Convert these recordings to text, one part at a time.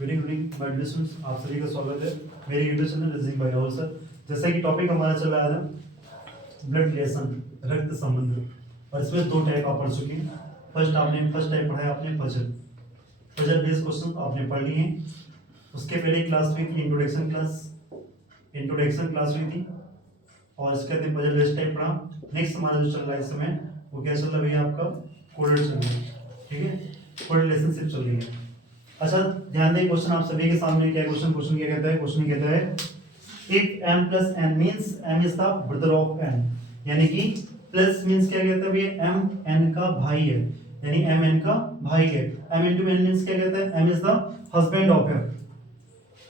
Very good evening my dear students, आप सभी का स्वागत है मेरे यूट्यूब चैनल रजिक भाई राहुल सर। जैसा कि टॉपिक हमारा चल रहा है ब्लड रिलेशन, रक्त संबंध, और इसमें दो टाइप आप पढ़ चुके हैं। फर्स्ट टाइप पढ़ा है आपने पजल बेस्ड क्वेश्चन आपने पढ़ लिए हैं। उसके पहले क्लास हुई थी इंट्रोडक्शन क्लास हुई थी, और इसके बाद पजल बेस्ड टाइप पढ़ा। नेक्स्ट हमारा जो चल रहा है इस समय वो क्या चल रहा है भैया, आपका कोडेड चल रहा है, ठीक है, कोडेड रिलेशनशिप चल रही है। अच्छा ध्यान दें, क्वेश्चन आप सभी के सामने क्या क्वेश्चन क्या कहता है, क्वेश्चन कहता है if m plus n means m is the brother of n, यानी कि प्लस मींस क्या कहता है भैया, m n का भाई है, यानी m n का भाई है। m into n मींस क्या कहता है, m is the husband of m,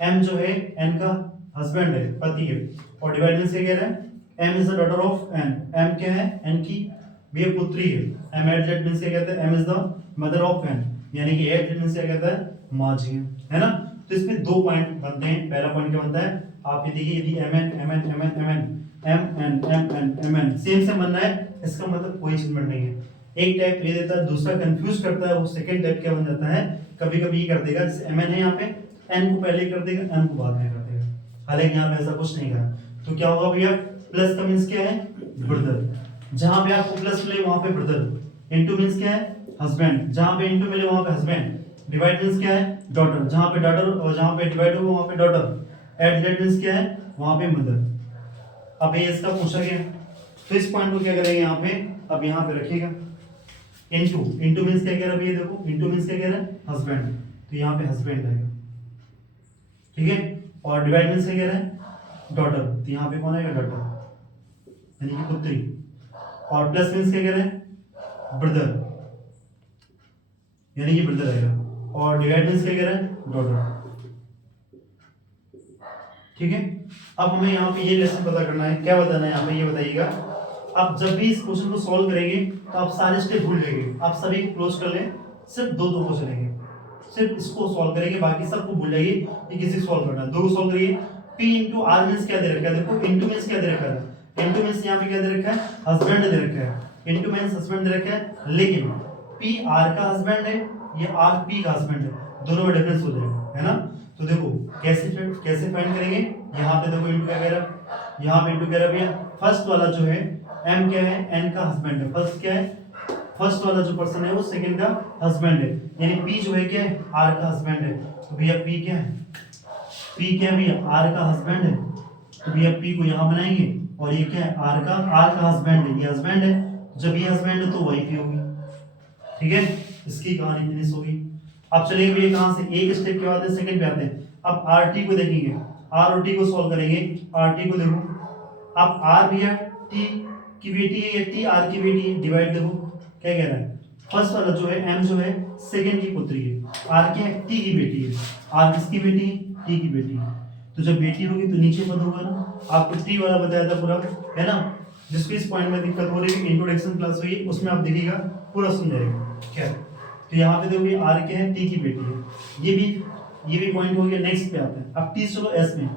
m जो है n का हस्बैंड है, पति है। और डिवाइड मींस क्या कह रहा है, m is the daughter of n, m क्या है, n की भैया पुत्री है। m at that मींस क्या कहता है, m is the mother of n, यानी कि at that मींस क्या कहता है, माँ जी है ना। तो इसमें दो पॉइंट बनते हैं। पहला पॉइंट क्या बनता है, आप ये देखिए, यदि mn सेम से बनना है, इसका मतलब कोई चेंजमेंट नहीं है। एक टाइप ले देता है, दूसरा कंफ्यूज करता है, वो सेकंड टाइप क्या बन जाता है, कभी कभी ये कर देगा, जैसे mn है यहाँ पे, n को पहले कर देगा, m को बाद में कर देगा, हालांकि यहाँ पे ऐसा कुछ नहीं करा। तो क्या होगा भैया, प्लस का मींस क्या है, ब्रदर, जहां पे आपको प्लस मिले वहां पे ब्रदर। इनटू मींस क्या है, हस्बैंड, जहां पे इनटू मिले वहां पे हस्बैंड। डिवाइड मींस क्या है, डॉटर, जहां पे डॉटर और जहां पे डिवाइड होगा वहां पे डॉटर। एट दैट मींस क्या है, वहां पे मदर। अब ये इसका पूछा गया, तो इस पॉइंट को क्या करेंगे यहाँ पे, अब यहाँ पे रखिएगा इनटू मींस क्या कह रहा है भैया, देखो इनटू मींस क्या कह रहा है, हस्बैंड, तो यहाँ पे हस्बैंड आएगा, ठीक है। और डिवाइड मींस क्या कह रहा है, डॉटर, तो यहाँ पे कौन आएगा, डॉटर, यानी कि पुत्री। और प्लस मींस क्या कह रहे हैं, ब्रदर, यानी कि ब्रदर आएगा। और डिवाइड मींस क्या कह रहा है, डॉटर, ठीक है। अब हमें यहाँ पे ये लेसन पता करना है, क्या बताना है यहाँ पे, ये बताइएगा। आप जब भी इस क्वेश्चन को सॉल्व करेंगे तो आप सारे स्टेप भूल जाएंगे, आप सभी को क्लोज कर लें, सिर्फ दो को चलेंगे, सिर्फ इसको सॉल्व करेंगे, बाकी सबको भूल जाइए कि किसी सॉल्व करना है। दो को सॉल्व करिए। p इंटू आर मींस क्या दे रखा है, देखो इंटू मींस क्या दे रखा है, इंटू मींस यहाँ पे क्या दे रखा है, हस्बैंड दे रखा है, इंटू मींस हस्बैंड दे रखा है, लेकिन p r का हस्बैंड है, ये r p का हस्बैंड है, दोनों में डिफरेंस हो जाएगा, है ना। तो देखो कैसे फाइंड करेंगे, यहाँ पे देखो इंटू क्या कह रहा है, यहाँ पे इंटू कह रहा है भैया, फर्स्ट वाला जो है m क्या है, n का हस्बैंड है, फर्स्ट क्या है, फर्स्ट वाला जो पर्सन है वो सेकंड का हस्बैंड है, यानी p जो है क्या है, r का हस्बैंड है। तो भैया p क्या है, p क्या है भैया, r का हस्बैंड है, तो भैया p को यहाँ बनाएंगे, और ये क्या है, r का हस्बैंड है, ये हस्बैंड है, जब ये हस्बैंड है तो वाइफ ही होगी, ठीक है। इसकी कहानी फिनिश होगी। अब चलिए भैया कहाँ से, एक स्टेप के बाद सेकंड पे आते हैं। अब RT को देखेंगे, R और T को सॉल्व करेंगे। RT को देखो, अब R भैया T की बेटी है, या T R की बेटी है, डिवाइड देखो क्या कह रहा है, फर्स्ट वाला जो है M जो है सेकंड की पुत्री है, R क्या है, T की बेटी है, R किसकी बेटी है, T की बेटी है। तो जब बेटी होगी तो नीचे पद होगा ना, आपको T वाला बताया था पूरा, है ना। जिसको इस पॉइंट में दिक्कत हो रही है, इंट्रोडक्शन क्लास हुई उसमें आप देखिएगा, पूरा समझाएगा क्या। तो यहाँ पे देखोगे R क्या है, T की बेटी है, ये भी पॉइंट हो गया। नेक्स्ट पे आते हैं, अब T चलो S में,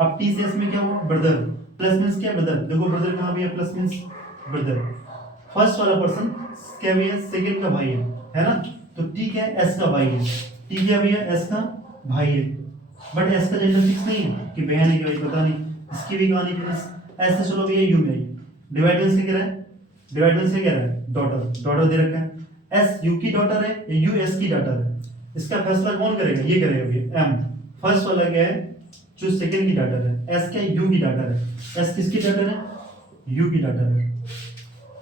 अब T से S में क्या हुआ, ब्रदर, प्लस मींस क्या, ब्रदर, देखो ब्रदर कहाँ भी है, प्लस मींस ब्रदर, फर्स्ट वाला पर्सन क्या भी है, सेकंड का भाई है ना। तो T क्या है, S का भाई है, T क्या भी है, S का भाई है, बट S का जेंडर फिक्स नहीं है कि बहन है कि भाई, पता नहीं, इसकी भी कहानी फिनिश। ऐसे चलो भैया यू में आइए, डिवाइड मींस क्या कह रहा है, डिवाइड मींस क्या कह रहा है, डॉटर दे रखा है, S U की डॉटर है या U S की डॉटर है, इसका फैसला कौन करेगा, ये करेगा भैया M। फर्स्ट वाला क्या है, जो सेकंड की डॉटर है, S क्या है, U की डॉटर है, S किसकी डॉटर है, U की डॉटर है,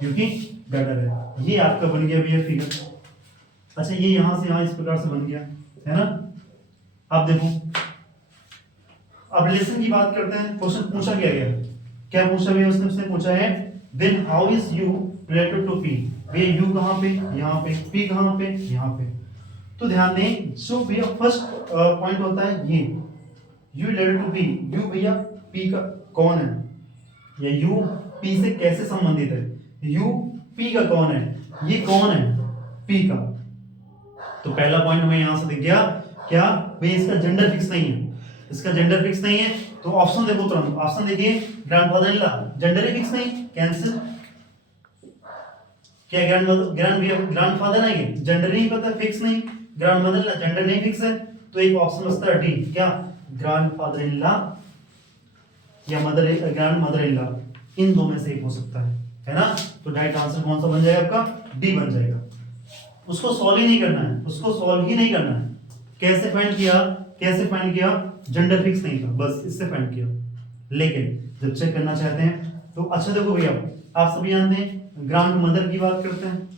U की डॉटर है। ये आपका बन गया भैया फिगर। अच्छा ये यहाँ से यहाँ इस प्रकार से बन गया, है ना। अब देखो, अब रिलेशन की बात करते हैं। क्वेश्चन पूछा गया, क्या पूछा गया, उसने पूछा है then how is U related to P। भैया U कहाँ पे, यहाँ पे, P कहाँ पे, यहाँ पे। तो ध्यान दें, जो भैया फर्स्ट पॉइंट होता है ये U related to P, U भैया P का कौन है, या U P से कैसे संबंधित है, U P का कौन है, ये कौन है, P का। तो पहला पॉइंट हमें यहां से दिख गया, क्या भाई, इसका जेंडर फिक्स नहीं है, इसका जेंडर फिक्स नहीं है। तो ऑप्शन देखो तुरंत, ऑप्शन देखिए, grandfather in law, gender he fix नहीं, कैंसिल। क्या ग्रैंडफादर है, जेंडर नहीं पता, फिक्स नहीं, ग्रैंडमदर इन लॉ, जेंडर नहीं फिक्स है, तो एक ऑप्शन बचता है डी, क्या, ग्रैंडफादर इन लॉ या ग्रैंड मदर इन लॉ, इन दो में से एक हो सकता है ना। तो राइट आंसर कौन सा बन जाएगा आपका, डी बन जाएगा। उसको सॉल्व ही नहीं करना है, उसको सॉल्व ही नहीं करना है। कैसे फाइंड किया, कैसे फाइंड किया, जेंडर फिक्स नहीं था, बस इससे फाइंड किया। लेकिन जब चेक करना चाहते हैं तो अच्छा देखो भैया, आप सभी जानते हैं ग्रैंड मदर की बात करते हैं,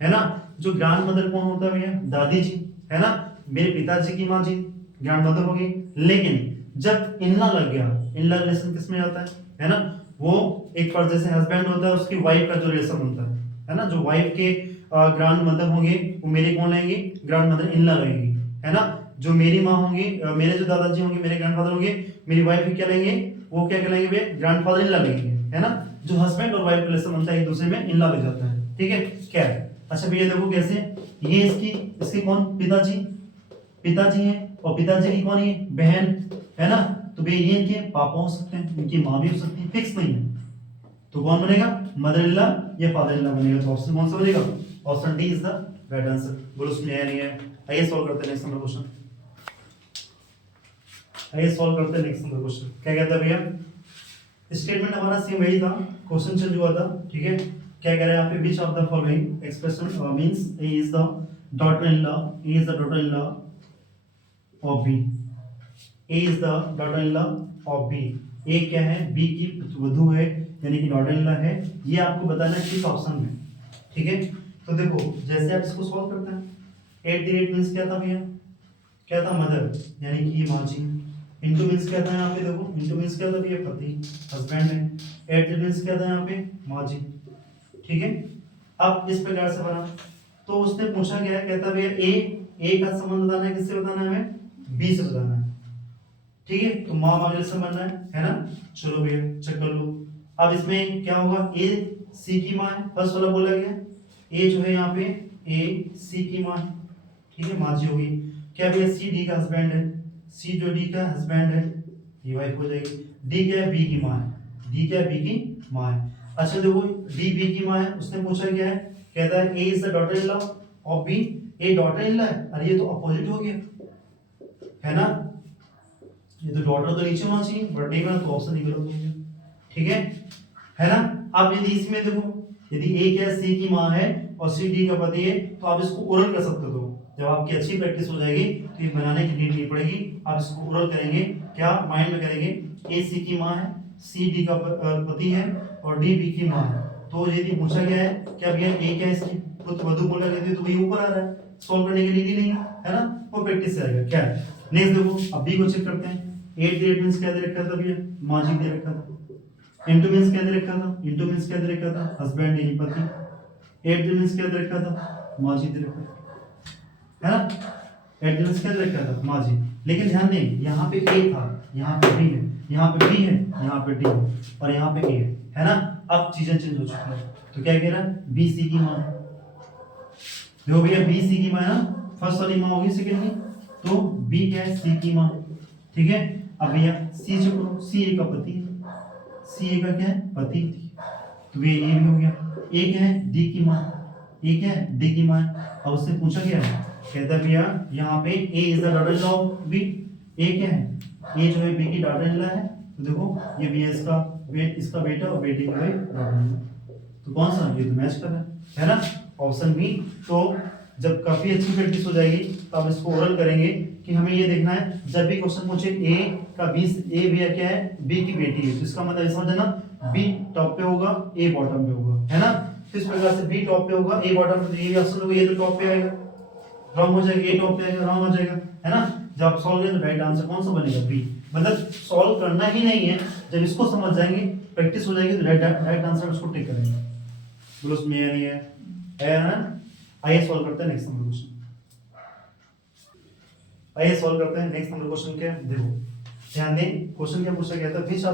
है ना। जो ग्रैंड मदर कौन होता है भैया, दादी जी, है ना। मेरे पिताजी की माँ जी ग्रैंड मदर होगी। लेकिन जब इनला लग गया, इनला रिलेशन किस में आता है ना, वो एक पर जैसे हस्बैंड होता है उसकी वाइफ का जो रिलेशन होता है ना। जो वाइफ के ग्रैंड मदर होंगे वो मेरे कौन लगेंगे, ग्रैंड मदर इनला लगेगी, है ना। जो मेरी माँ होंगी, मेरे जो दादाजी होंगे, मेरे ग्रैंडफादर होंगे, मेरी वाइफ क्या लेंगे, वो क्या कहलाएंगे भैया, ग्रैंडफादर इनला लगेंगे, है ना। जो हस्बैंड और वाइफ का रिलेशन बनता है एक दूसरे में इनला लग जाता है, ठीक है। क्या है, अच्छा भैया देखो कैसे, ये इसके कौन, पिताजी, पिताजी हैं, और पिताजी की कौन है, बहन, है ना। तो भैया ये इनके पापा हो सकते हैं, इनकी माँ भी हो सकती है, फिक्स नहीं है। तो कौन बनेगा, मदर इन लॉ या फादर इन लॉ बनेगा। तो ऑप्शन कौन सा बनेगा, option D is the right answer. बोलो उसमें है नहीं है। आइए सॉल्व करते हैं नेक्स्ट नंबर क्वेश्चन। आइए सॉल्व करते हैं नेक्स्ट नंबर क्वेश्चन। क्या कहता है भैया, स्टेटमेंट हमारा सेम वही था, क्वेश्चन चेंज हुआ था, ठीक है। क्या कह रहा है यहाँ पे, which of the following expression means A is the daughter in law, A is the daughter in law of B, A is the daughter in law of B. A क्या है, बी की पुत्रवधू है, यानी कि डॉटर इन लॉ है। ये आपको बताना है किस ऑप्शन में, ठीक है। तो देखो जैसे आप इसको सॉल्व करते हैं, 8 * 8 मींस क्या था भैया, क्या था, मदर, यानी कि ये माँ जी। इनटू मींस क्या था यहाँ पे, देखो इनटू मींस क्या था भैया, पति, हस्बैंड है। 8 मींस क्या था यहाँ पे, माँ जी, ठीक है। अब इस प्रकार से बना, तो उसने पूछा क्या है, कहता भैया ए का संबंध बताना है, किससे बताना है हमें, बी से बताना है, ठीक है। तो माँ बाप से बनना है ना। चलो भैया चेक कर लो। अब इसमें क्या होगा, ए सी की माँ है, फर्स्ट वाला बोला गया, ए जो है यहाँ पे ए सी की माँ है, ठीक है, माँ जी होगी। क्या भैया, सी डी का हस्बैंड है, सी जो डी का हस्बैंड है ये वाइफ हो जाएगी। डी क्या है, बी की माँ है, डी क्या है, बी की माँ है। अच्छा देखो डी बी की माँ है, उसने पूछा क्या है, कहता है A is the daughter in law of B, A daughter in law है, अरे ये तो अपोजिट हो गया, है ना। ये तो डॉटर तो नीचे होना चाहिए, बट नहीं बना तो ऑप्शन नहीं गलत हो गया, ठीक है ना। अब यदि इसमें देखो, यदि ए क्या सी की माँ है और सी डी का पति है, तो आप इसको ओरल कर सकते हो। जब आपकी अच्छी प्रैक्टिस हो जाएगी तो ये बनाने की नीड नहीं पड़ेगी, आप इसको ओरल करेंगे, क्या माइंड में करेंगे, ए सी की माँ है, सी डी का पति है और डी बी की माँ है। तो यदि पूछा गया है क्या भैया ए क्या इसकी पुत्रवधू बोला गया, तो वही ऊपर आ रहा है, सॉल्व करने की नीड ही नहीं है ना, वो प्रैक्टिस से आएगा। क्या है नेक्स्ट देखो, अब बी को चेक करते हैं। 8 * 8 मींस क्या दे रखा था भैया, माँ जी दे रखा था। इनटू मींस क्या दे रखा था, इनटू मींस क्या दे रखा था, हस्बैंड यानी पति। 8 मींस क्या दे रखा था, माँ जी दे रखा था, है ना। 8 मींस क्या दे रखा था, माँ जी। लेकिन ध्यान दें यहाँ पे ए था, यहाँ पे बी है, यहाँ पे बी है, यहाँ पे डी है और यहाँ पे ए है ना। अब चीजें चेंज हो चुकी है, तो क्या कह रहा है, बी सी की माँ। देखो भैया बी सी की माँ है ना, फर्स्ट वाली माँ होगी, सेकंड की, तो बी क्या है, सी की माँ, ठीक है। अब भैया सी जो करो, सी ए का पति, सी ए का क्या है, पति, तो भैया ये भी हो गया। ए क्या है, डी की माँ, ए क्या है, डी की माँ। अब उससे पूछा गया है, कहता है भैया यहाँ पे A is the daughter in law of B, A क्या है, ए जो है बी की डॉटर इन लॉ है। तो देखो ये भैया इसका बेटा और बेटी का डॉटर इन लॉ, तो कौन सा, ये तो मैच कर रहा है ना, ऑप्शन बी। तो जब काफी अच्छी प्रैक्टिस हो जाएगी तो आप इसको ओरल करेंगे कि हमें ये देखना है, जब भी क्वेश्चन पूछे ए का बी, ए भैया क्या है, बी की बेटी है, तो इसका मतलब समझ ना, बी टॉप पे होगा, ए बॉटम पे होगा, है ना। तो इस प्रकार से बी टॉप पे होगा, ए बॉटम पे, तो ये ऑप्शन होगा, ये तो टॉप पे आएगा, रॉन्ग हो जाएगा, ए टॉप पे आएगा, रॉन्ग हो जाएगा, है ना। जब आप सॉल्व करें तो राइट आंसर कौन सा बनेगा, बी। मतलब सॉल्व करना ही नहीं है, जब इसको समझ जाएंगे, प्रैक्टिस हो जाएगी, तो राइट आंसर उसको टिक करेंगे। बोलो उसमें है नहीं है ना। आइए सॉल्व करते हैं नेक्स्ट नंबर क्वेश्चन। आइए सॉल्व करते हैं नेक्स्ट नंबर क्वेश्चन। क्या देखो ध्यान दें, क्वेश्चन क्या पूछा गया था, which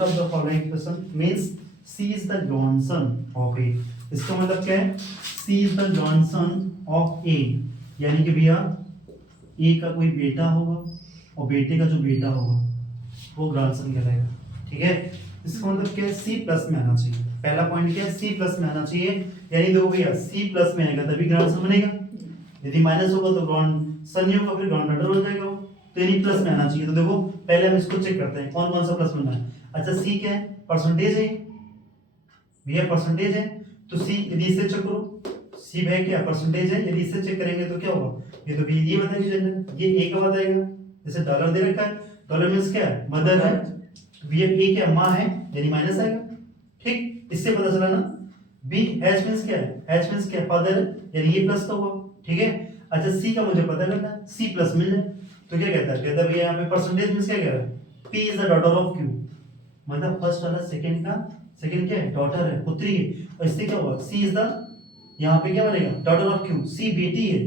of the following question means C is the grandson of A. इसका मतलब क्या है, C is the grandson of A, यानी कि भैया ए का कोई बेटा होगा और बेटे का जो बेटा होगा वो ग्रैंडसन कहलाएगा, ठीक है। इसका मतलब क्या है, सी प्लस में आना चाहिए। पहला पॉइंट क्या है, सी प्लस में आना चाहिए, यानी देखो भैया सी प्लस में आएगा तभी ग्रैंडसन बनेगा, यदि माइनस होगा तो संयोग का फिर ग्राउंड नॉट हो जाएगा वो, तो यानी प्लस में आना चाहिए। तो देखो पहले हम इसको चेक करते हैं कौन कौन सा प्लस में है। अच्छा सी क्या है, परसेंटेज है, भैया परसेंटेज है, तो सी यदि इससे चेक करो, सी भाई क्या परसेंटेज है, यदि इससे चेक करेंगे तो क्या होगा, ये तो भी ये बताएगी जनरल, ये ए का बताएगा, जैसे डॉलर दे रखा है, डॉलर मींस क्या है, मदर है, भैया ए क्या माँ है, यानी माइनस आएगा, ठीक, इससे पता चला ना। बी एच मींस क्या है, एच मींस क्या फादर है, यानी ये प्लस तो होगा, ठीक है। अच्छा सी का मुझे पता करना है, सी प्लस मिल जाए, तो क्या कहता है, कहता है भैया यहाँ पे परसेंटेज मींस क्या कह रहा है, P is the daughter of Q, मतलब फर्स्ट वाला सेकंड का, सेकंड क्या है, डॉटर है, पुत्री है, और इससे क्या होगा, सी इज द, यहाँ पे क्या बनेगा, डॉटर ऑफ क्यू, सी बेटी है,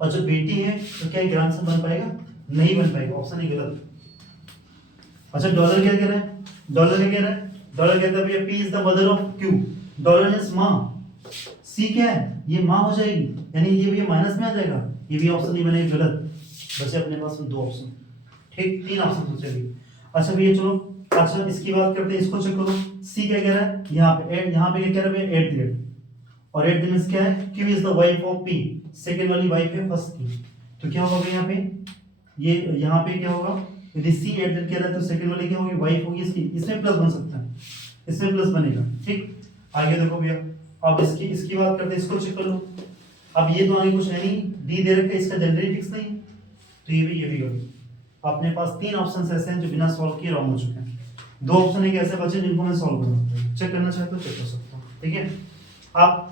और जब बेटी है तो क्या ग्रैंडसन बन पाएगा, नहीं बन पाएगा, ऑप्शन ही गलत। अच्छा डॉलर क्या कह रहा है, डॉलर क्या कह रहा है, डॉलर कहता है भैया P is the mother of Q, dollar means माँ, सी क्या है, ये माँ हो जाएगी, यानी ये भैया माइनस में आ जाएगा, ये भी ऑप्शन नहीं बनेगा, गलत, बचे अपने पास में दो ऑप्शन, ठीक, तीन ऑप्शन तो चलिए। अच्छा भैया चलो, अच्छा इसकी बात करते हैं, इसको चेक करो, सी क्या कह रहा है, यहाँ पे एट, यहाँ पे क्या कह रहा है भैया, एट ग्रेड, और एट मींस क्या है, Q is the wife of P, second वाली वाइफ है फर्स्ट की, तो क्या होगा यहाँ पे, ये यहाँ पे क्या होगा, यदि सी एट ग्रेड कह रहा है तो सेकंड वाली क्या होगी, वाइफ होगी इसकी, इसमें प्लस बन सकता है, इसमें प्लस बनेगा, ठीक। आगे देखो भैया, अब इसकी इसकी बात करते हैं, इसको चेक कर लो। अब ये तो आगे कुछ है नहीं, डी दे रखा है, इसका जनरली फिक्स नहीं, तो ये भी होगा। अपने पास तीन ऑप्शन ऐसे हैं जो बिना सॉल्व किए रॉन्ग हो चुके हैं, दो ऑप्शन एक ऐसे बचे जिनको मैं सॉल्व करूंगा, चेक करना चाहते हो चेक कर सकता हूँ, ठीक है। आप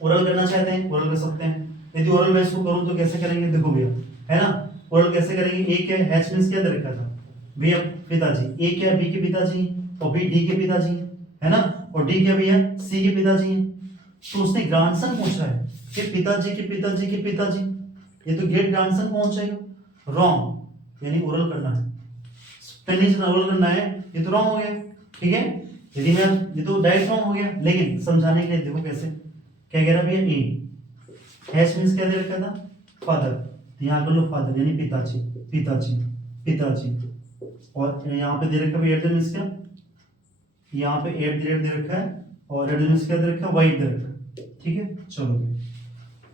ओरल करना चाहते हैं ओरल कर सकते हैं, यदि ओरल मैं इसको करूँ तो कैसे करेंगे, देखो भैया, है ना, ओरल कैसे करेंगे, ए क्या है, एच मींस क्या दे रखा था भैया, पिताजी, ए क्या है, बी के पिताजी, और बी डी के पिताजी, है ना, और डी क्या भैया, सी के पिताजी हैं, तो उसने ग्रांडसन पूछा है कि पिताजी के पिताजी के पिताजी, ये तो ग्रेट ग्रांडसन पहुंच जाएगा, रॉन्ग, यानी ओरल करना है, स्पेलिंग ओरल करना है, ये तो रॉन्ग हो गया, ठीक है। यदि मैं, ये तो डायरेक्ट रॉन्ग हो गया, लेकिन समझाने के लिए देखो कैसे, क्या कह रहा भैया, ए, एच मींस क्या दे रखा था, फादर, तो यहाँ कर लो फादर, यानी पिताजी, पिताजी, पिताजी, और यहाँ पे दे रखा भैया एट मींस क्या, यहाँ पे एट द रेट दे रखा है, और एट मींस क्या दे रखा है, वाइफ दे रखा है, ठीक है। चलो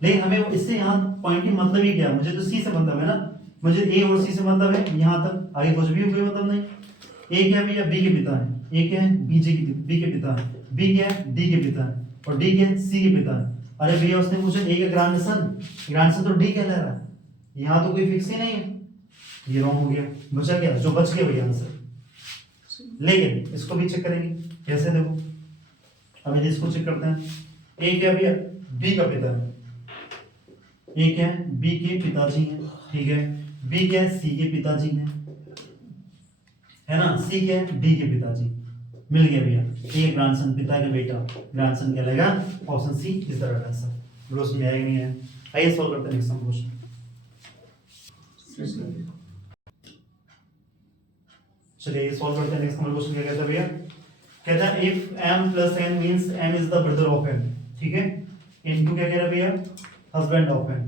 लेकिन हमें इससे यहाँ पॉइंट की मतलब ही क्या है, मुझे तो सी से मतलब है ना, मुझे ए और सी से मतलब है, यहाँ तक आगे कुछ भी कोई मतलब नहीं। ए क्या है भैया, बी के पिता है, ए क्या है, बी के पिता है, बी क्या है, डी के पिता है, और डी क्या है, सी के पिता है। अरे भैया उसने पूछा ए का ग्रैंडसन, ग्रैंडसन तो डी कहला रहा है, यहाँ तो कोई फिक्स ही नहीं है, ये रॉन्ग हो गया, बचा क्या, जो बच गया भैया आंसर। लेकिन इसको भी चेक करेंगे, कैसे देखो, अब यदि इसको चेक करते हैं, ए क्या भैया, बी का पिता है, ए क्या है, बी के पिताजी हैं, ठीक है, बी क्या है, सी के पिताजी हैं, है ना, सी क्या है, डी के पिताजी, मिल गया भैया, ए ग्रैंडसन, पिता का बेटा, ग्रैंडसन क्या लगेगा, option C is the right answer. बोलो उसमें आएगा नहीं है, आइए सॉल्व करते हैं नेक्स्ट क्वेश्चन। चलिए ये सॉल्व करते हैं नेक्स्ट क्वेश्चन, क्या कहता है भैया, कहता है if m plus n means m is the brother of m, ठीक है, इनटू क्या कह रहा है भैया, हस्बैंड ऑफ m,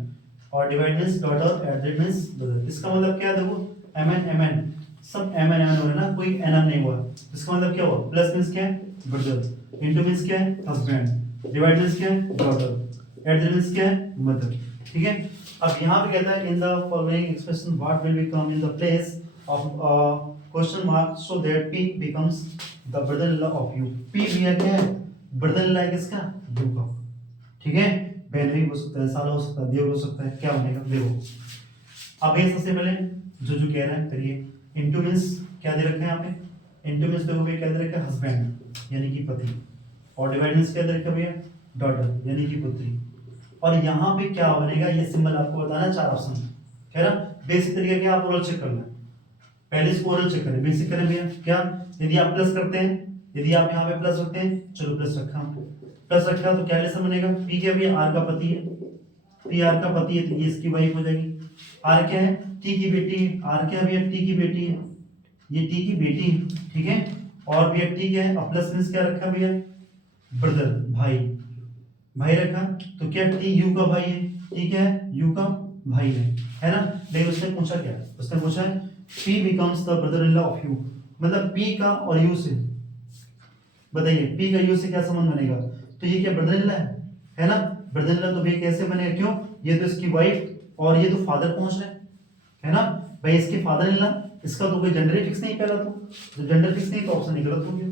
और divide means daughter, add means brother, इसका मतलब क्या है, देखो mn सब mn हो रहा है ना, कोई nm नहीं हुआ, इसका मतलब क्या हुआ, प्लस मींस क्या है, ब्रदर, इनटू मींस क्या है, हस्बैंड, डिवाइड मींस क्या है, डॉटर, एड मींस क्या है, मदर, ठीक है। अब यहाँ पे कहता है in the following expression what will become in the place of question mark so that p becomes the brother-in-law of u, p भैया क्या है, brother-in-law किसका, u का, ठीक है, बहन भी हो सकता है, साला हो सकता है, देवर हो सकता है, क्या बनेगा, देखो। अब ये सबसे पहले जो जो कह रहा है करिए, इनटू मींस क्या दे रखा है यहाँ पे, इनटू मींस देखो भैया क्या दे रखा है, हस्बैंड यानी कि पति, और डिवाइड मींस क्या दे रखा है भैया, डॉटर यानी कि पुत्री, और यहाँ पे क्या बनेगा, ये सिंबल आपको बताना, चार ऑप्शन है ना, बेसिक तरीका क्या, आप ओरल चेक करना है, पहले इसको ओरल चेक करें, बेसिक करें भैया, क्या, यदि आप प्लस करते हैं, यदि आप यहाँ पे प्लस रखते हैं, चलो प्लस रखा, प्लस रखा तो क्या रिलेशन बनेगा, पी क्या भैया, आर का पति है, पी आर का पति है, तो ये इसकी वाइफ हो जाएगी, आर क्या है, टी की बेटी है, आर क्या भैया, टी की बेटी है, ये टी की बेटी है, ठीक है, और भैया टी क्या है, प्लस मींस क्या रखा भैया, ब्रदर, भाई, भाई रखा, तो क्या टी यू का भाई है, टी क्या है, यू का भाई है ना। लेकिन उसने पूछा क्या, उसने पूछा है P becomes the brother-in-law of you, मतलब P का और U से, बताइए P का U से क्या संबंध बनेगा, तो ये क्या ब्रदर-इन-लॉ है ना, ब्रदर-इन-लॉ, तो भैया कैसे बनेगा, क्यों, ये तो इसकी वाइफ और ये तो फादर पहुंच रहे है ना भाई, इसके फादर इन लॉ, इसका तो कोई जेंडर फिक्स नहीं पहला, तो जब जेंडर फिक्स नहीं तो ऑप्शन ही गलत हो गया।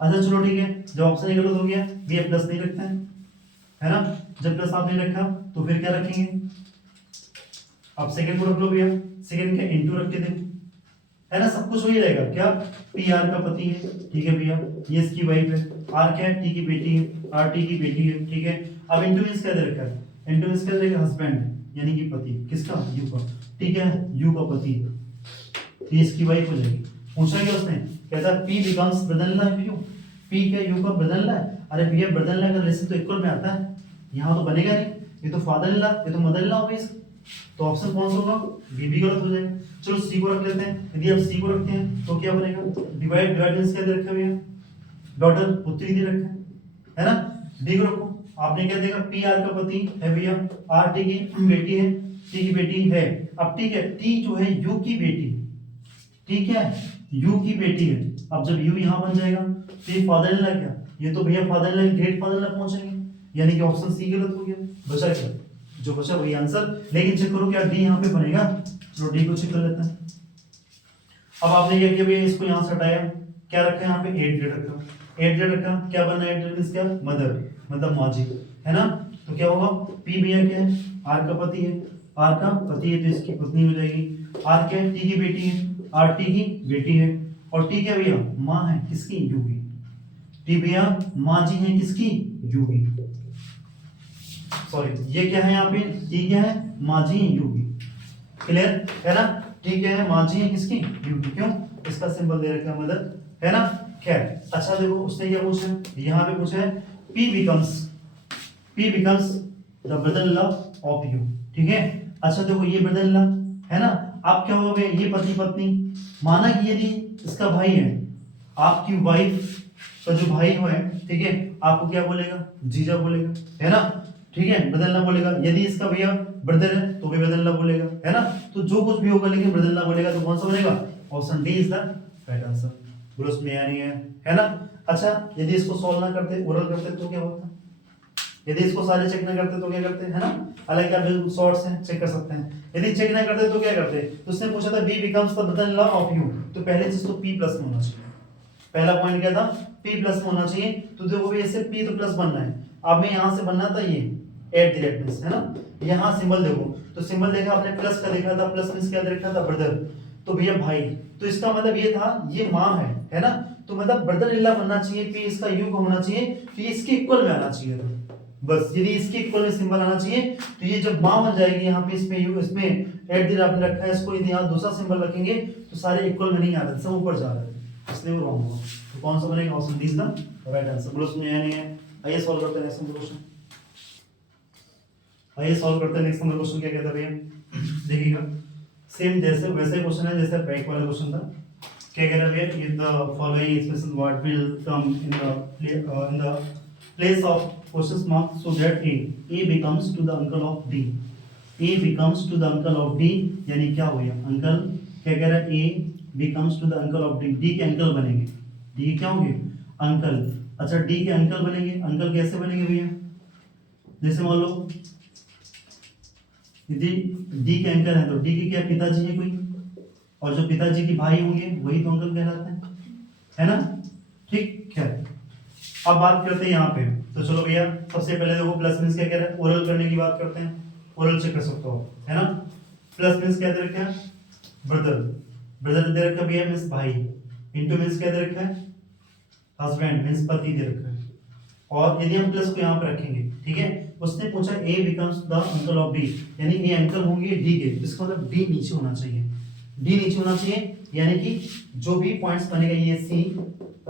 अच्छा चलो ठीक है, जब ऑप्शन ही गलत हो गया, ये प्लस नहीं रखते हैं है ना, जब प्लस आपने रखा तो फिर क्या रखेंगे, आप सेकंड को रख लो भैया, सेकंड का इनटू रख के देखो है ना, सब कुछ वही रहेगा क्या, पी आर का पति है, ठीक है भैया, ये इसकी वाइफ है, आर क्या है, टी की बेटी है, आर टी की बेटी है, ठीक है। अब इनटू मींस क्या दे रखा है, इनटू मींस क्या दे रखा है, हस्बैंड यानी कि पति, किसका, यू का, ठीक है, यू का पति, ये इसकी वाइफ हो जाएगी। पूछा क्या उसने, कहता है P becomes brother in law of you, P क्या यू का ब्रदर इन लॉ है, अरे भैया ब्रदर इन लॉ का रिलेशन तो इक्वल में आता है, यहाँ तो बनेगा नहीं, ये तो फादर इन लॉ, ये तो मदर इन लॉ हो गई, तो ऑप्शन कौन सा होगा, बी भी गलत हो जाएगा। चलो सी को रख लेते हैं, यदि आप सी को रखते हैं तो क्या बनेगा, डिवाइड, डिवाइड मींस क्या दे रखा है भैया, डॉटर पुत्री दे रखा है ना। डी को रखो, आपने क्या देखा, पी आर का पति है भैया, आर टी की बेटी है, टी की बेटी है। अब ठीक है, टी जो है यू की बेटी, ठीक है, यू की बेटी है। अब जब यू यहाँ बन जाएगा तो ये फादर इन लॉ क्या, ये तो भैया father in law, great father in law पहुंचेंगे, यानी कि ऑप्शन सी गलत हो गया, बचा क्या, जो बचा वही आंसर। लेकिन चेक करो क्या डी यहाँ पे बनेगा, चलो डी को चेक कर लेते हैं। अब आपने क्या किया भैया, इसको यहाँ से हटाया, क्या रखा है यहाँ पे, 8 ग्रेड रखा, 8 ग्रेड रखा, क्या बनना है, 8 ग्रेड क्या, मदर मतलब माँ जी है ना, तो क्या होगा, पी भैया क्या है, आर का पति है, आर का पति है तो इसकी पत्नी हो जाएगी, आर क्या है, टी की बेटी है, आर टी की बेटी है, और टी क्या भैया, माँ है किसकी, यू की, टी भैया माँ जी है किसकी, यू की, सॉरी ये क्या है यहाँ पे, टी क्या है, माँ जी है यू की, क्लियर है ना, टी क्या है, माँ जी है किसकी, यू की, क्यों, इसका सिंबल दे रखा है मदर है ना। खैर अच्छा देखो उसने क्या पूछा है, यहाँ पे पूछा है P becomes the brother in law of you, ठीक है। अच्छा देखो ये ब्रदर इन लॉ है ना, आप क्या होगा भैया, ये पति पत्नी, माना कि यदि इसका भाई है, आपकी वाइफ का जो भाई है, ठीक है, आपको क्या बोलेगा, जीजा बोलेगा है ना, ठीक है, ब्रदर इन लॉ बोलेगा। यदि इसका भैया ब्रदर है तो भी ब्रदर इन लॉ बोलेगा है ना, तो जो कुछ भी होगा लेकिन ब्रदर इन लॉ बोलेगा, तो कौन सा बनेगा, option D is the right answer. बोलो उसमें या नहीं है ना। अच्छा यदि इसको सॉल्व ना करते, ओरल करते तो क्या होता, यदि इसको सारे चेक ना करते तो क्या करते है ना, हालांकि आप शॉर्ट्स हैं चेक कर सकते हैं, यदि चेक ना करते तो क्या करते, तो उसने पूछा था B becomes the brother in law of you, तो पहले चीज तो पी प्लस में होना चाहिए, पहला पॉइंट क्या था, पी प्लस में होना चाहिए, तो देखो भी ऐसे पी तो प्लस बनना है, अब मैं यहां से बनना था ये एट द रेट मींस है ना, यहाँ सिंबल देखो, तो सिंबल देखा आपने प्लस का देखा था, प्लस मींस क्या देखा था, ब्रदर, तो भैया भाई, तो इसका मतलब ये था ये माँ है ना, तो मतलब ब्रदर इन लॉ बनना चाहिए, पी इसका यू का होना चाहिए, तो ये इसके इक्वल में आना चाहिए था, बस यदि इसके इक्वल में सिंबल आना चाहिए, तो ये जब माँ बन जाएगी, यहाँ पे इसमें यू, इसमें एट द आपने रखा है, इसको यदि यहाँ दूसरा सिंबल रखेंगे तो सारे इक्वल में नहीं आ रहे, सब ऊपर जा रहे हैं, इसलिए वो रॉन्ग होगा, तो कौन सा बनेगा, option D is the right answer. बोलो उसमें या नहीं है, आइए सॉल्व करते हैं नेक्स्ट क्वेश्चन, आइए सॉल्व करते हैं नेक्स्ट नंबर क्वेश्चन, क्या कहता है भैया, देखिएगा सेम जैसे वैसे क्वेश्चन है जैसे बैक वाला क्वेश्चन था, क्या कह रहा है भैया, if the following expression word will come in the place of question mark so that A becomes to the uncle of D, A becomes to the uncle of D, यानी क्या हो गया, अंकल क्या कह रहा है, A becomes to the uncle of D, D के uncle बनेंगे, डी क्या होंगे, अंकल। अच्छा डी के अंकल बनेंगे, अंकल कैसे बनेंगे भैया, जैसे मान लो यदि डी के अंकल है तो डी के क्या पिताजी है कोई, और जो पिताजी के भाई होंगे वही तो अंकल कहलाते हैं है ना, ठीक है। अब बात करते हैं यहाँ पे, तो चलो भैया सबसे पहले देखो प्लस मींस क्या कह रहा है, ओरल करने की बात करते हैं, ओरल चेक कर सकते हो है ना। प्लस मींस क्या दे रखा है, ब्रदर, ब्रदर दे रखा है भैया मींस भाई, इनटू मींस क्या दे रखा है, हस्बैंड मींस पति दे रखा है, और यदि हम प्लस को यहाँ पे रखेंगे, ठीक है, उसने पूछा A becomes the uncle of D, यानी ए अंकल होंगे डी के, इसका मतलब डी नीचे होना चाहिए, डी नीचे होना चाहिए, यानी कि जो भी पॉइंट्स बनेगा ये सी,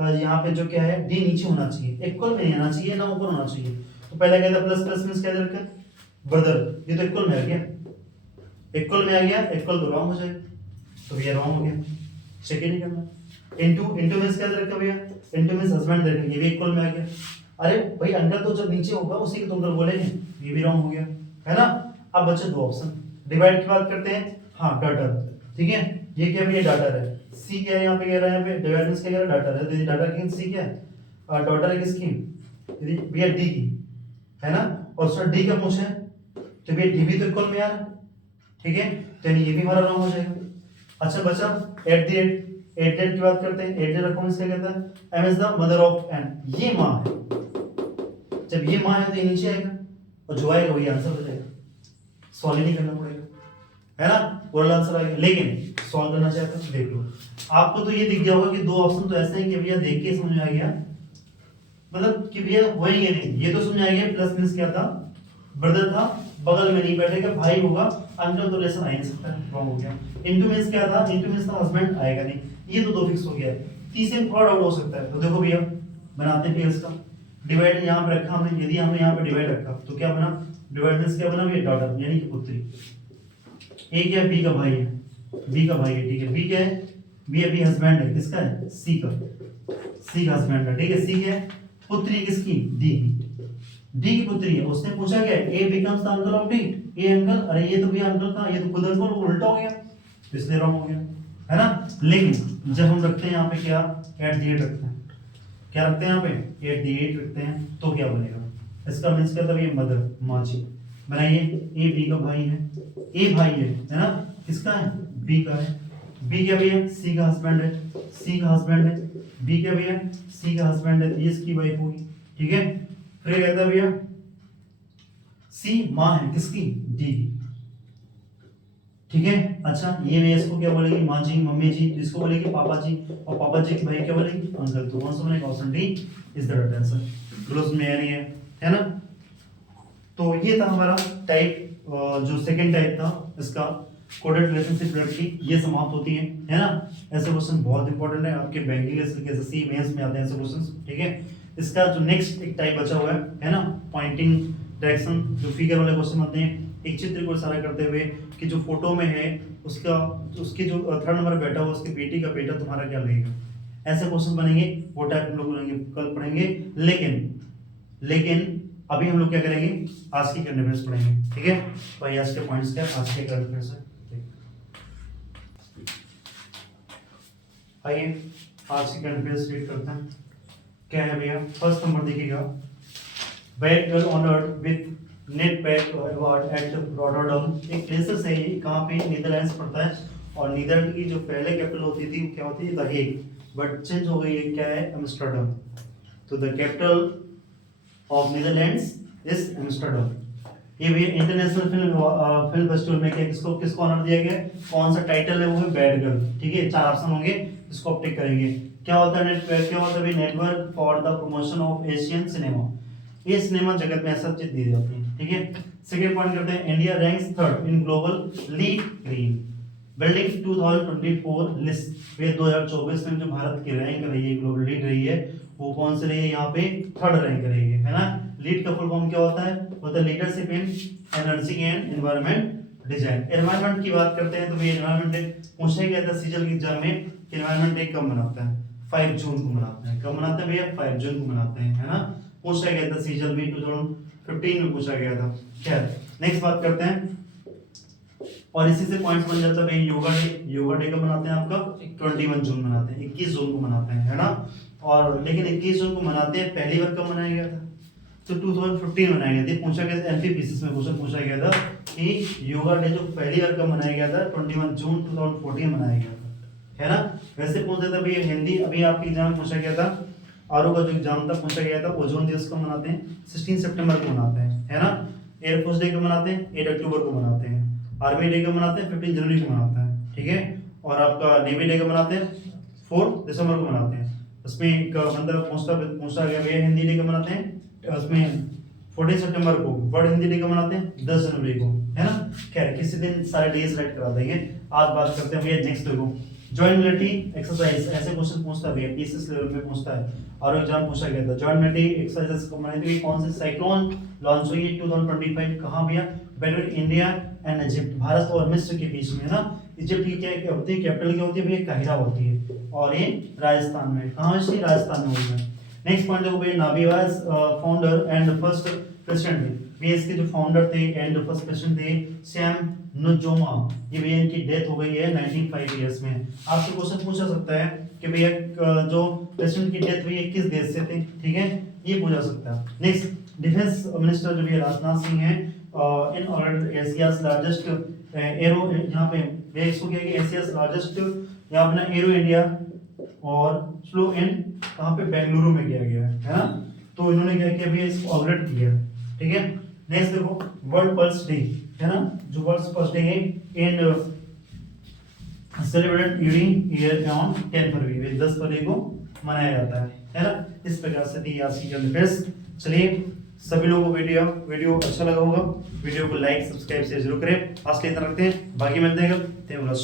यहाँ पे जो क्या है डी नीचे होना चाहिए, इक्वल में नहीं आना चाहिए ना ऊपर होना चाहिए। तो पहले कहता प्लस प्लस मींस क्या दे रखा है, ब्रदर, ये तो इक्वल में आ गया, इक्वल में आ गया, इक्वल तो रॉन्ग हो जाएगा, तो ये रॉन्ग हो गया, चेक ही नहीं करना। इनटू, इनटू मींस क्या दे रखा भैया, इनटू मींस हस्बैंड दे रखा, ये भी इक्वल में आ गया, अरे भाई अंकल तो जब नीचे होगा उसी को तो अंकल बोलेंगे, ये भी रॉन्ग हो गया है ना। अब बचे दो ऑप्शन, डिवाइड की बात करते हैं, हाँ डाटर, ठीक है, ये क्या भैया डाटर है, सी क्या है यहाँ पे कह रहा है, यहाँ पे डिवाइड मींस क्या कह रहा है, डाटर है, तो डाटर की सी क्या है, डॉटर है किसकी, भैया डी की है ना, और उसका डी का पूछा है तो भैया डी भी तो इक्वल में यार ठीक है, तो यानी ये भी हमारा रॉन्ग हो जाएगा। अच्छा बचा एट द एट की बात करते हैं। एट द रेट क्या कहता है, M is the mother of N, ये माँ है। जब ये माँ है तो ये नीचे आएगा और जो आएगा वही आंसर हो जाएगा, सॉल्व ही नहीं करना पड़ेगा, है ना, ओरल आंसर आएगा। लेकिन सॉल्व करना चाहते हैं, देख लो आपको तो ये दिख गया होगा कि दो ऑप्शन तो ऐसे हैं कि भैया देख के समझ में आ गया, मतलब कि भैया वही ये नहीं, ये तो समझ में आ गया प्लस मींस क्या था, ब्रदर था, बगल में नहीं बैठेगा, भाई होगा, अंकल तो रिलेशन आ ही नहीं सकता, रॉन्ग हो गया। इनटू मींस क्या था, इनटू मींस था हस्बैंड, आएगा नहीं, ये तो दो फिक्स हो गया। तीसरे में थोड़ा डाउट हो सकता है, तो देखो भैया बनाते हैं फिर इसका डिवाइड, यहाँ पे रखा हमने, यदि हमने यहाँ पे डिवाइड रखा तो क्या बना, डिवाइड मींस क्या बना, ये डॉटर यानी कि पुत्री। ए क्या है, बी का भाई है, बी का भाई है, ठीक है, बी क्या है, बी अभी हस्बैंड है, किसका है, सी का, सी का हस्बैंड है, ठीक है, सी है पुत्री किसकी, डी की, डी की पुत्री है। उसने पूछा क्या, A becomes the uncle of D, A uncle, अरे ये तो भी अंकल था, ये तो खुद अंकल, उल्टा हो गया, इसलिए रॉन्ग हो गया, है ना। लेकिन जब हम रखते हैं यहाँ पे क्या, एट द एट रखते हैं, क्या रखते हैं यहाँ पे, एट द एट रखते हैं, तो क्या बनेगा, इसका मींस क्या था, ये मदर, माँ जी। बनाइए, ए बी का भाई है, ए भाई है ना, किसका है, बी का है, बी क्या भैया, सी का हस्बैंड है, सी का हस्बैंड है, बी क्या भैया, सी का हस्बैंड है, ये इसकी वाइफ होगी, ठीक है। फिर कहता है भैया सी माँ है किसकी, डी की, ठीक है। अच्छा ये मैं इसको क्या बोलेगी, माँ जी, मम्मी जी, तो इसको बोलेगी पापा जी, और पापा जी की भाई क्या बोलेगी, अंकल। तो कौन सा बनेगा, option D is the right answer. Close में यानी है ना। तो ये था हमारा टाइप, जो सेकंड टाइप था इसका कोडेड रिलेशनशिप लड़की, ये समाप्त होती है ना। ऐसे क्वेश्चन बहुत इंपॉर्टेंट है आपके बैंकिंग एसएससी मेंस में आते हैं ऐसे क्वेश्चंस, ठीक है। इसका जो नेक्स्ट एक टाइप बचा हुआ है ना, पॉइंटिंग डायरेक्शन, जो फिगर वाले क्वेश्चन आते हैं, एक चित्र को इशारा करते हुए कि जो फोटो में है उसका, उसके जो थर्ड नंबर बैठा हुआ उसकी बेटी का बेटा तुम्हारा क्या लगेगा, ऐसे क्वेश्चन बनेंगे। वो टाइप हम लोग कल पढ़ेंगे। लेकिन अभी हम लोग क्या करेंगे, आज की करंट अफेयर्स पढ़ेंगे, ठीक है। भाई आज के पॉइंट्स क्या, आज के करंट अफेयर्स है। आइए आज की करंट अफेयर्स रीड करते हैं। क्या है भैया, फर्स्ट नंबर देखिएगा, bat well honoured with net pack award eight Rotterdam. एक प्लेसेस है ये, कहाँ पे, नीदरलैंड्स पड़ता है। और नीदरलैंड की जो पहले कैपिटल होती थी वो क्या होती है, द हेग, बट चेंज हो गई है, क्या है, एम्स्टर्डम। तो the capital of Netherlands is Amsterdam. ये भी इंटरनेशनल फिल्म फेस्टिवल में क्या, किसको ऑनर दिया गया, कौन सा टाइटल है, वो है बैड गर्ल, ठीक है। 4 ऑप्शन होंगे, इसको आप टिक करेंगे। क्या होता है क्या होता है, network for the promotion of Asian cinema. ये सिनेमा जगत में ऐसा चीज दी जाती है, ठीक है। सेकंड पॉइंट करते हैं, India ranks third in global lead green building 2024 list. ये 2024 में जो भारत की रैंक रही है, ग्लोबल लीड रही है, वो कौन सी रही है, यहाँ पे थर्ड रैंक रही है ना। लीड का फुल फॉर्म क्या होता है leadership in energy and environment design. Environment की बात करते हैं तो ये एनवायरनमेंट पूछा गया था सीजल की एग्जाम में कि एनवायरनमेंट डे कब मनाता है, 5 जून को मनाते हैं। कब मनाते हैं भैया, 5 जून को मनाते हैं, है ना। पूछा गया था सीजल में 2015 में पूछा गया था। खैर नेक्स्ट बात करते हैं, और इसी से पॉइंट्स बन जाता है योगा डे। योगा डे कब मनाते हैं आपका, 21 जून मनाते हैं, 21 जून को मनाते हैं, है ना। और लेकिन 21 जून को मनाते हैं, पहली बार कब मनाया गया था, तो 2015 मनाया गया था। पूछा गया था एमपीपीसीएस में क्वेश्चन पूछा गया था कि योगा डे जो पहली बार कब मनाया गया था, 21 जून 2014 मनाया गया था, है ना। वैसे पूछा था भैया हिंदी, अभी आपके एग्जाम में पूछा गया था, आरओ का जो एग्जाम था पूछा गया था, ओजोन दिवस को मनाते हैं 16 सितंबर को मनाते हैं, है ना। एयरफोर्स डे को मनाते हैं 8 अक्टूबर को मनाते हैं। आर्मी डे को मनाते हैं 15 जनवरी को मनाते हैं, ठीक है। और आपका नेवी डे को मनाते हैं 4 दिसंबर को मनाते हैं। उसमें एक बंदा पूछा गया भैया हिंदी डे को मनाते हैं, उसमें 14 सितंबर को। वर्ल्ड हिंदी डे को मनाते हैं 10 जनवरी को, है ना। खैर किसी दिन सारे डेज राइट करा देंगे। आज बात करते हैं भैया नेक्स्ट देखो, जॉइंट मिलिट्री एक्सरसाइज। ऐसे क्वेश्चन पूछता है पीसीएस लेवल पे पूछता है, और एग्जाम पूछा गया था जॉइंट मिलिट्री एक्सरसाइज को मनाई थी कौन से, साइक्लोन लॉन्च हुई 2025 कहाँ भैया, between India and Egypt, Bharat और मिस्र के बीच में, है ना। इजिप्ट की क्या होती है, कैपिटल क्या होती है भैया, काहिरा होती है, और ये राजस्थान में, कहाँ से, राजस्थान में होता है। नेक्स्ट पॉइंट देखो भैया, नाबीवाज फाउंडर एंड फर्स्ट प्रेसिडेंट थे, इसके जो फाउंडर थे एंड फर्स्ट प्रेसिडेंट थे सैम नुजोमा। ये भैया इनकी डेथ हो गई है 95 ईयर्स में। आपसे क्वेश्चन पूछा सकता है कि भैया जो प्रेसिडेंट की डेथ हुई है किस देश से थे, ठीक है, ये पूछा सकता है। नेक्स्ट डिफेंस मिनिस्टर जो भैया राजनाथ सिंह है, inaugurated Asia's largest एरो यहाँ पे मैं इसको क्या एशियाज लार्जेस्ट यहाँ अपना एरो इंडिया और स्लो इन कहाँ पे बेंगलुरु में किया गया है ना। तो इन्होंने क्या किया भैया इसको ऑर्गेनाइज किया, ठीक है। नेक्स्ट देखो वर्ल्ड पल्स डे है ना, जो वर्ल्ड पल्स डे है इन सेलिब्रेटेड ड्यूरिंग ईयर ऑन 10 फरवरी, 10 फरवरी को मनाया जाता है ना। इस प्रकार से थी आज की करंट अफेयर्स। चलिए सभी लोगों को वीडियो अच्छा लगा होगा, वीडियो को लाइक सब्सक्राइब से जरूर करें। आज के इतना रखते हैं, बाकी मिलते हैं कल।